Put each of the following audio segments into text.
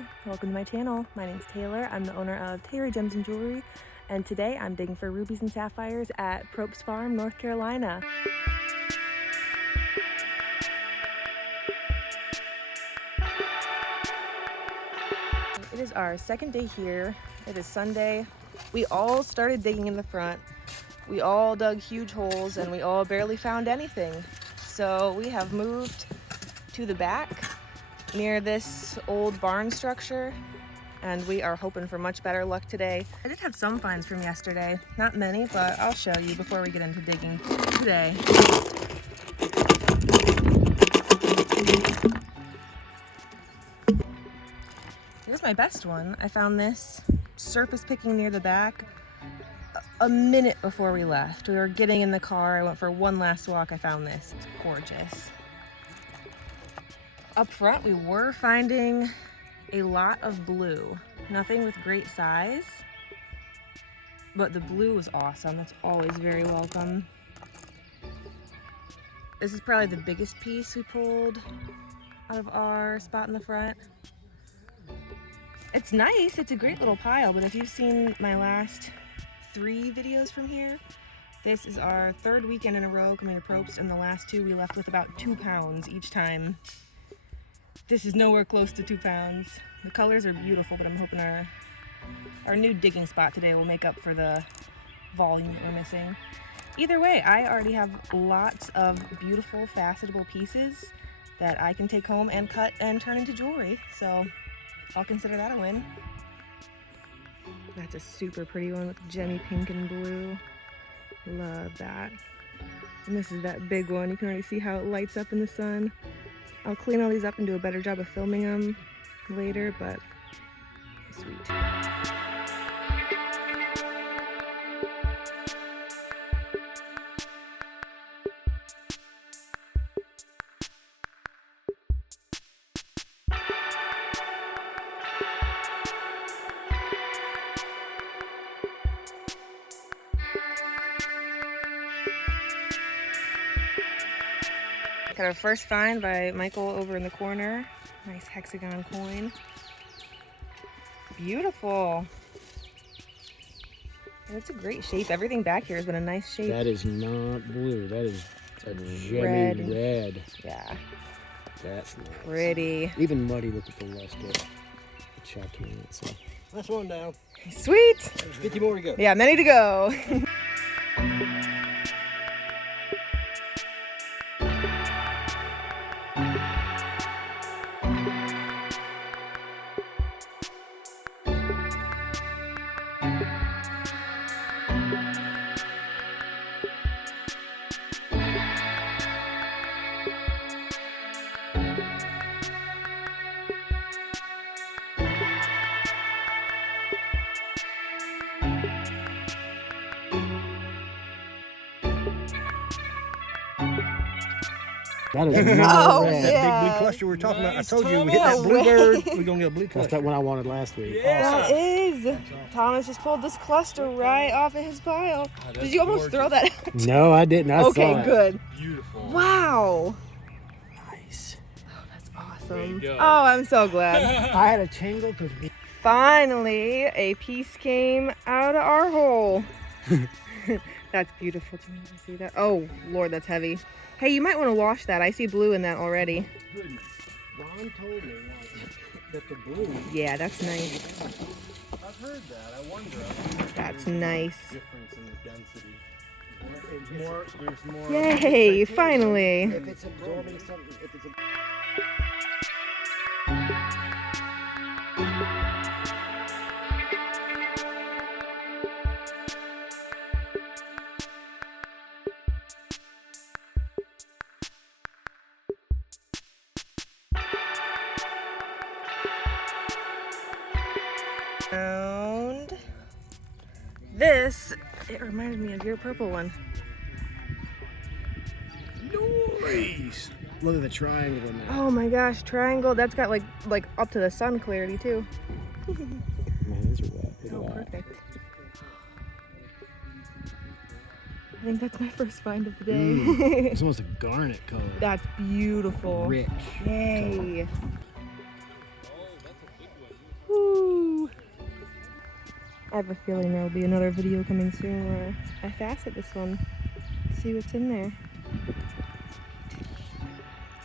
everybody, welcome to my channel. My name's Taylor. I'm the owner of Taylor Gems and Jewelry, and today I'm digging for rubies and sapphires at Propst Farm, North Carolina. It is our second day here. It is Sunday. We all started digging in the front. We all dug huge holes and we all barely found anything. So we have moved to the back near this old barn structure, and we are hoping for much better luck today. I did have some finds from yesterday, not many, but I'll show you before we get into digging today. Here's my best one. I found this surface picking near the back a minute before we left. We were getting in the car, I went for one last walk, I found this. It's gorgeous. Up front, we were finding a lot of blue. Nothing with great size, but the blue was awesome. That's always very welcome. This is probably the biggest piece we pulled out of our spot in the front. It's nice, it's a great little pile, but if you've seen my last 3 videos from here, this is our 3rd weekend in a row coming to Propst, and the last 2 we left with about 2 pounds each time. This is nowhere close to 2 pounds. The colors are beautiful, but I'm hoping our new digging spot today will make up for the volume that we're missing. Either way, I already have lots of beautiful facettable pieces that I can take home and cut and turn into jewelry, so I'll consider that a win. That's a super pretty one with gemmy pink and blue. Love that. And this is that big one. You can already see how it lights up in the sun. I'll clean all these up and do a better job of filming them later, but sweet. Got our first find by Michael over in the corner. Nice hexagon coin. Beautiful. And it's a great shape. Everything back here has been a nice shape. That is not blue. That is a gemmy red. Yeah. That's nice. Pretty. Even muddy, look at the luster. Check in it. So. That's one down. Sweet. 50 more to go. Yeah, many to go. That is not red. That big blue cluster we were talking about. I told you we hit that bluebird, we're gonna get a blue cluster. That's that one I wanted last week. Yeah. That is. Thomas just pulled this cluster right off of his pile. Did you almost throw that out? No, I didn't. I saw Okay, it. good. Beautiful. Wow. Nice. Oh, that's awesome. Oh, I'm so glad. I had a tingle because Finally, a piece came out of our hole. That's beautiful. Do you want to see that? Oh, Lord, that's heavy. Hey, you might want to wash that. I see blue in that already. Goodness. Ron told me that the blue. Yeah, that's nice. I've heard that. I wonder. That's nice. Difference in the density. There's more. Yay, finally. if it's absorbing something, if it's Found this. It reminded me of your purple one. Nice. look at the triangle in there. Oh my gosh, triangle. That's got like up to the sun clarity too. Man, these are wet. Look Oh, at that. perfect. I think that's my first find of the day. It's almost a garnet color. That's beautiful. Rich. Yay. Oh, that's a big one. I have a feeling there will be another video coming soon where I facet this one. See what's in there.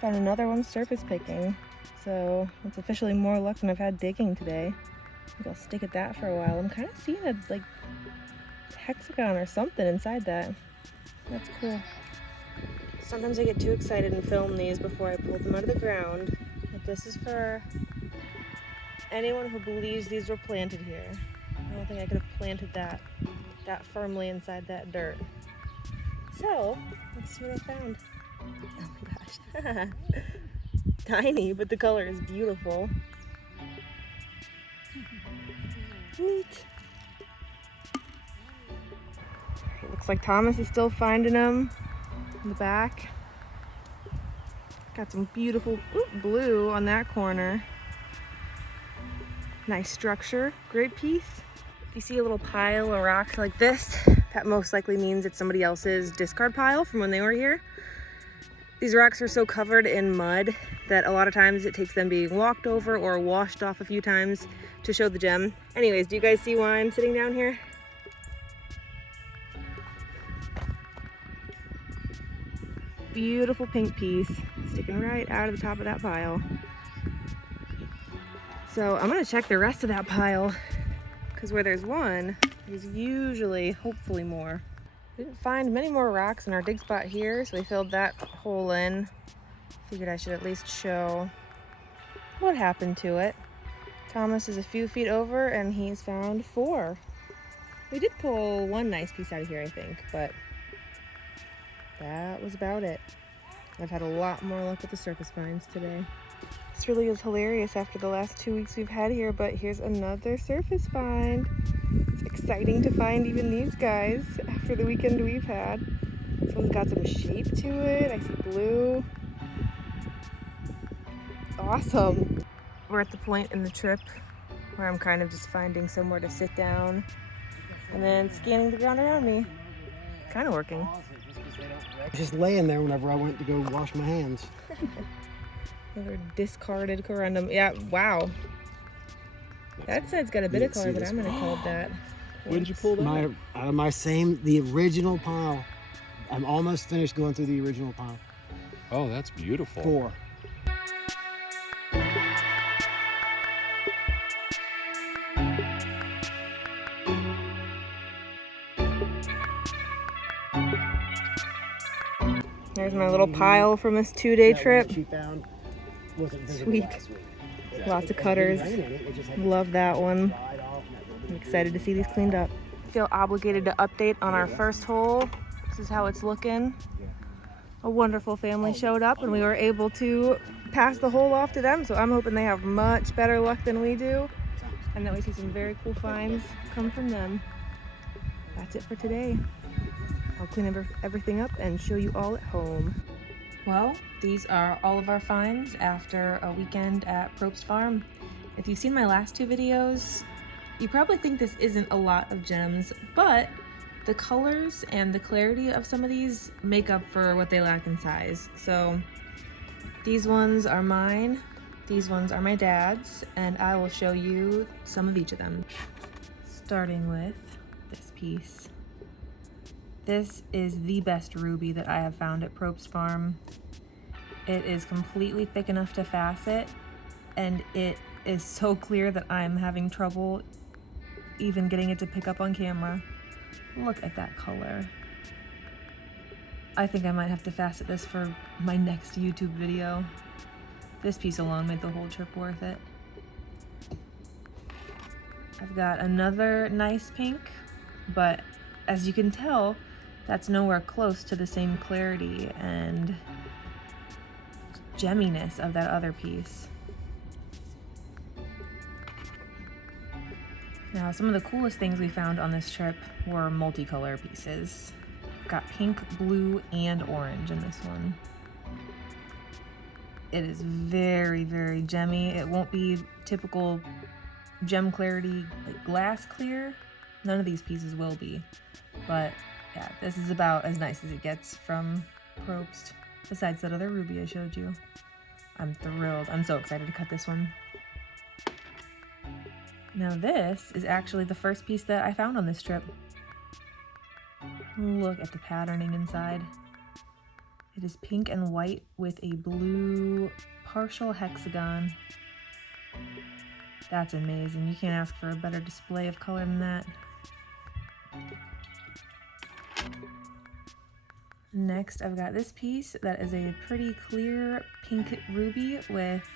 Found another one surface picking. So it's officially more luck than I've had digging today. I think I'll stick at that for a while. I'm kind of seeing a like hexagon or something inside that. That's cool. Sometimes I get too excited and film these before I pull them out of the ground. But this is for anyone who believes these were planted here. I don't think I could have planted that firmly inside that dirt. So, let's see what I found. Oh my gosh. Tiny, but the color is beautiful. Neat. It looks like Thomas is still finding them in the back. Got some beautiful blue on that corner. Nice structure, great piece. If you see a little pile of rocks like this, that most likely means it's somebody else's discard pile from when they were here. These rocks are so covered in mud that a lot of times it takes them being walked over or washed off a few times to show the gem. Anyways, do you guys see why I'm sitting down here? Beautiful pink piece sticking right out of the top of that pile. So I'm gonna check the rest of that pile because where there's one, there's usually, hopefully more. We didn't find many more rocks in our dig spot here, so we filled that hole in. Figured I should at least show what happened to it. Thomas is a few feet over and he's found 4. We did pull one nice piece out of here, I think, but that was about it. I've had a lot more luck with the surface finds today. This really is hilarious after the last 2 weeks we've had here, but here's another surface find. It's exciting to find even these guys after the weekend we've had. This one's got some shape to it. I see blue. Awesome. We're at the point in the trip where I'm kind of just finding somewhere to sit down and then scanning the ground around me. Kind of working. Just laying there whenever I went to go wash my hands. Another discarded corundum. Yeah, wow. That side's got a bit of color, but I'm gonna call it that. When did you pull that? Out of my the original pile. I'm almost finished going through the original pile. Oh, that's beautiful. 4. There's my little pile from this 2-day trip. She found wasn't Sweet. Lots of cutters. Love that one. I'm excited to see these cleaned up. Feel obligated to update on our first hole. This is how it's looking. A wonderful family showed up and we were able to pass the hole off to them, so I'm hoping they have much better luck than we do and that we see some very cool finds come from them. That's it for today. I'll clean everything up and show you all at home. Well, these are all of our finds after a weekend at Propst Farm. If you've seen my last 2 videos, you probably think this isn't a lot of gems, but the colors and the clarity of some of these make up for what they lack in size. So these ones are mine, these ones are my dad's, and I will show you some of each of them. Starting with this piece. This is the best ruby that I have found at Propst Farm. It is completely thick enough to facet, and it is so clear that I'm having trouble even getting it to pick up on camera. Look at that color. I think I might have to facet this for my next YouTube video. This piece alone made the whole trip worth it. I've got another nice pink, but as you can tell, that's nowhere close to the same clarity and gemminess of that other piece. Now, some of the coolest things we found on this trip were multicolor pieces. Got pink, blue, and orange in this one. It is very, very gemmy. It won't be typical gem clarity, like glass clear. None of these pieces will be, but yeah, this is about as nice as it gets from Propst, besides that other ruby I showed you. I'm thrilled. I'm so excited to cut this one. Now this is actually the first piece that I found on this trip. Look at the patterning inside. It is pink and white with a blue partial hexagon. That's amazing. You can't ask for a better display of color than that. Next, I've got this piece that is a pretty clear pink ruby with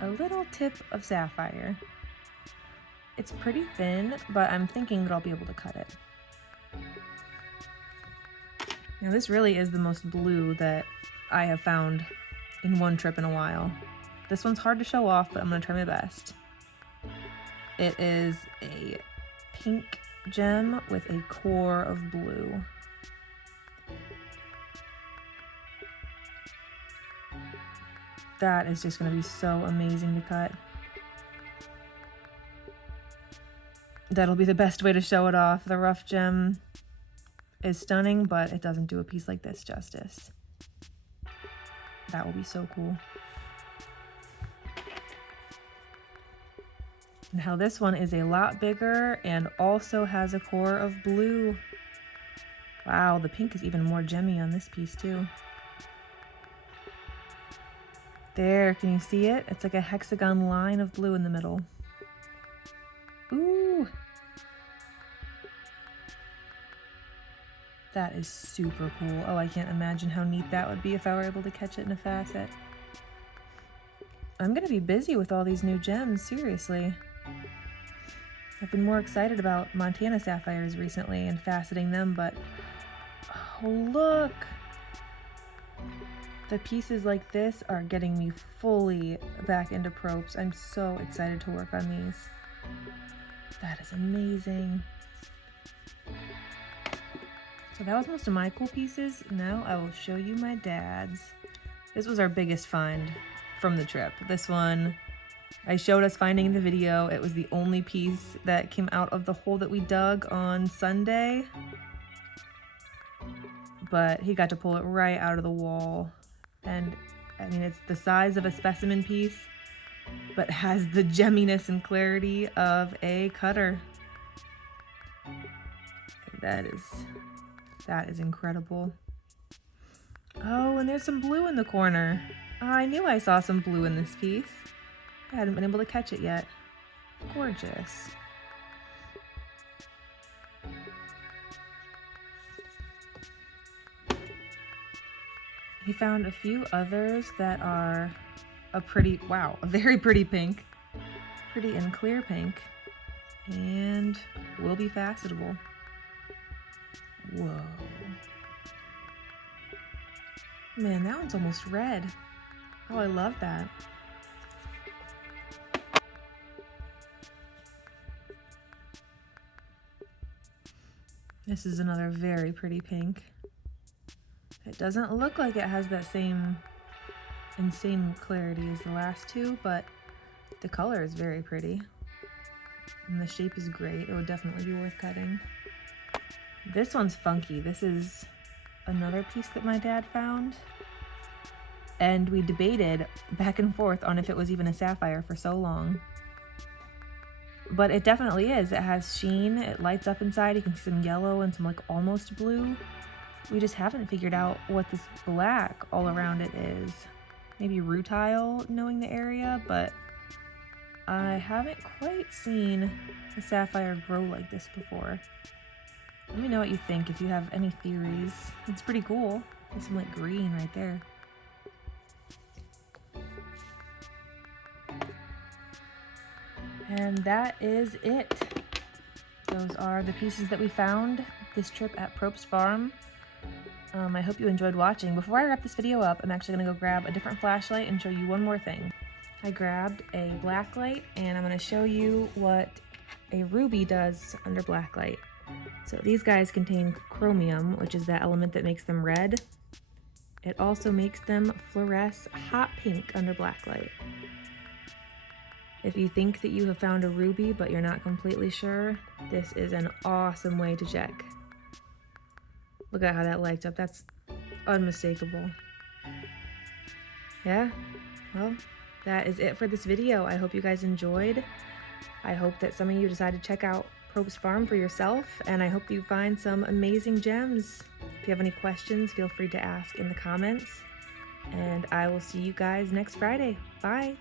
a little tip of sapphire. It's pretty thin, but I'm thinking that I'll be able to cut it. Now this really is the most blue that I have found in one trip in a while. This one's hard to show off, but I'm gonna try my best. It is a pink gem with a core of blue. That is just gonna be so amazing to cut. That'll be the best way to show it off. The rough gem is stunning, but it doesn't do a piece like this justice. That will be so cool. Now this one is a lot bigger and also has a core of blue. Wow, the pink is even more gemmy on this piece too. There, can you see it? It's like a hexagon line of blue in the middle. Ooh! That is super cool. Oh, I can't imagine how neat that would be if I were able to catch it in a facet. I'm gonna be busy with all these new gems, seriously. I've been more excited about Montana sapphires recently and faceting them, but oh, look! The pieces like this are getting me fully back into Propst. I'm so excited to work on these. That is amazing. So that was most of my cool pieces. Now I will show you my dad's. This was our biggest find from the trip. This one I showed us finding in the video. It was the only piece that came out of the hole that we dug on Sunday. But he got to pull it right out of the wall. And I mean, it's the size of a specimen piece, but has the gemminess and clarity of a cutter. That is incredible. Oh, and there's some blue in the corner. Oh, I knew I saw some blue in this piece. I hadn't been able to catch it yet. Gorgeous. He found a few others that are a very pretty pink. Pretty and clear pink. And will be facetable. Whoa. Man, that one's almost red. Oh, I love that. This is another very pretty pink. It doesn't look like it has that same insane clarity as the last two, but the color is very pretty. And the shape is great. It would definitely be worth cutting. This one's funky. This is another piece that my dad found. And we debated back and forth on if it was even a sapphire for so long. But it definitely is. It has sheen. It lights up inside. You can see some yellow and some like almost blue. We just haven't figured out what this black all around it is. Maybe rutile, knowing the area, but I haven't quite seen a sapphire grow like this before. Let me know what you think if you have any theories. It's pretty cool. There's some like green right there. And that is it. Those are the pieces that we found this trip at Propst Farm. I hope you enjoyed watching. Before I wrap this video up, I'm actually gonna go grab a different flashlight and show you one more thing. I grabbed a Blacklight and I'm gonna show you what a ruby does under Blacklight. So these guys contain chromium, which is that element that makes them red. It also makes them fluoresce hot pink under Blacklight. If you think that you have found a ruby but you're not completely sure, this is an awesome way to check. Look at how that lights up. That's unmistakable. Yeah, well, that is it for this video. I hope you guys enjoyed. I hope that some of you decide to check out Propst Farm for yourself, and I hope you find some amazing gems. If you have any questions, feel free to ask in the comments, and I will see you guys next Friday. Bye!